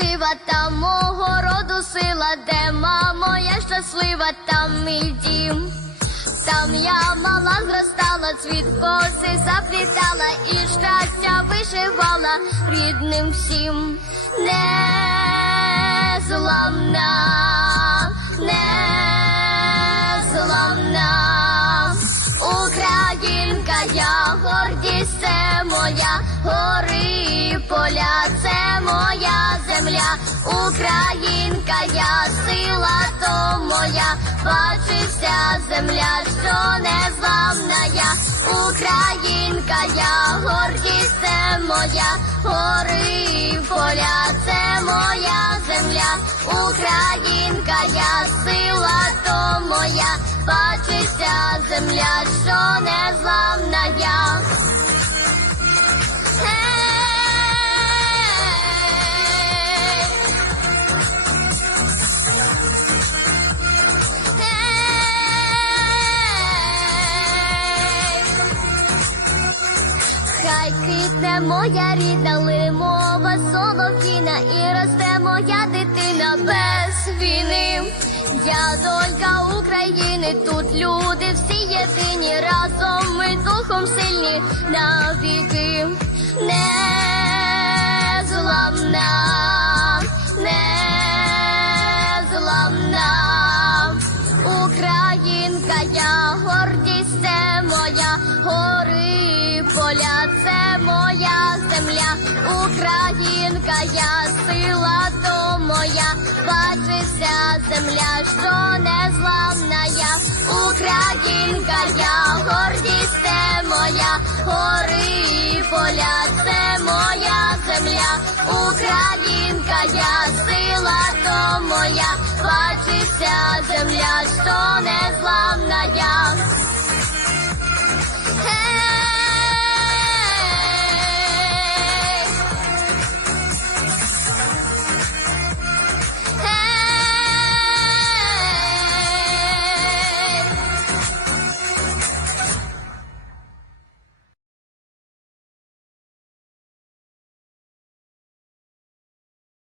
сила, там мого роду сила, де мамо, я щаслива, там мій дім. Там я мала зростала, цвіт коси заплітала і щастя вишивала рідним всім. Незламна, незламна, Українка, я гордість Українка, я сила то моя, бачився земля, що незламна я, Українка, я гордість це моя, гори і поля, це моя земля, Українка, я сила то моя, бачиться земля, що незламна Хай квітне моя рідна лимова солов'їна і росте моя дитина без війни. Я донька України, тут люди всі єдині, разом ми духом сильні навіки. Незламна, незламна. Українка, я це моя земля, Українка, я сила то моя, бачиться земля, що незламна я, Українка, я гордість це моя, гори, поля, це моя земля, Українка, я сила то моя, бачиться земля, що незламна я.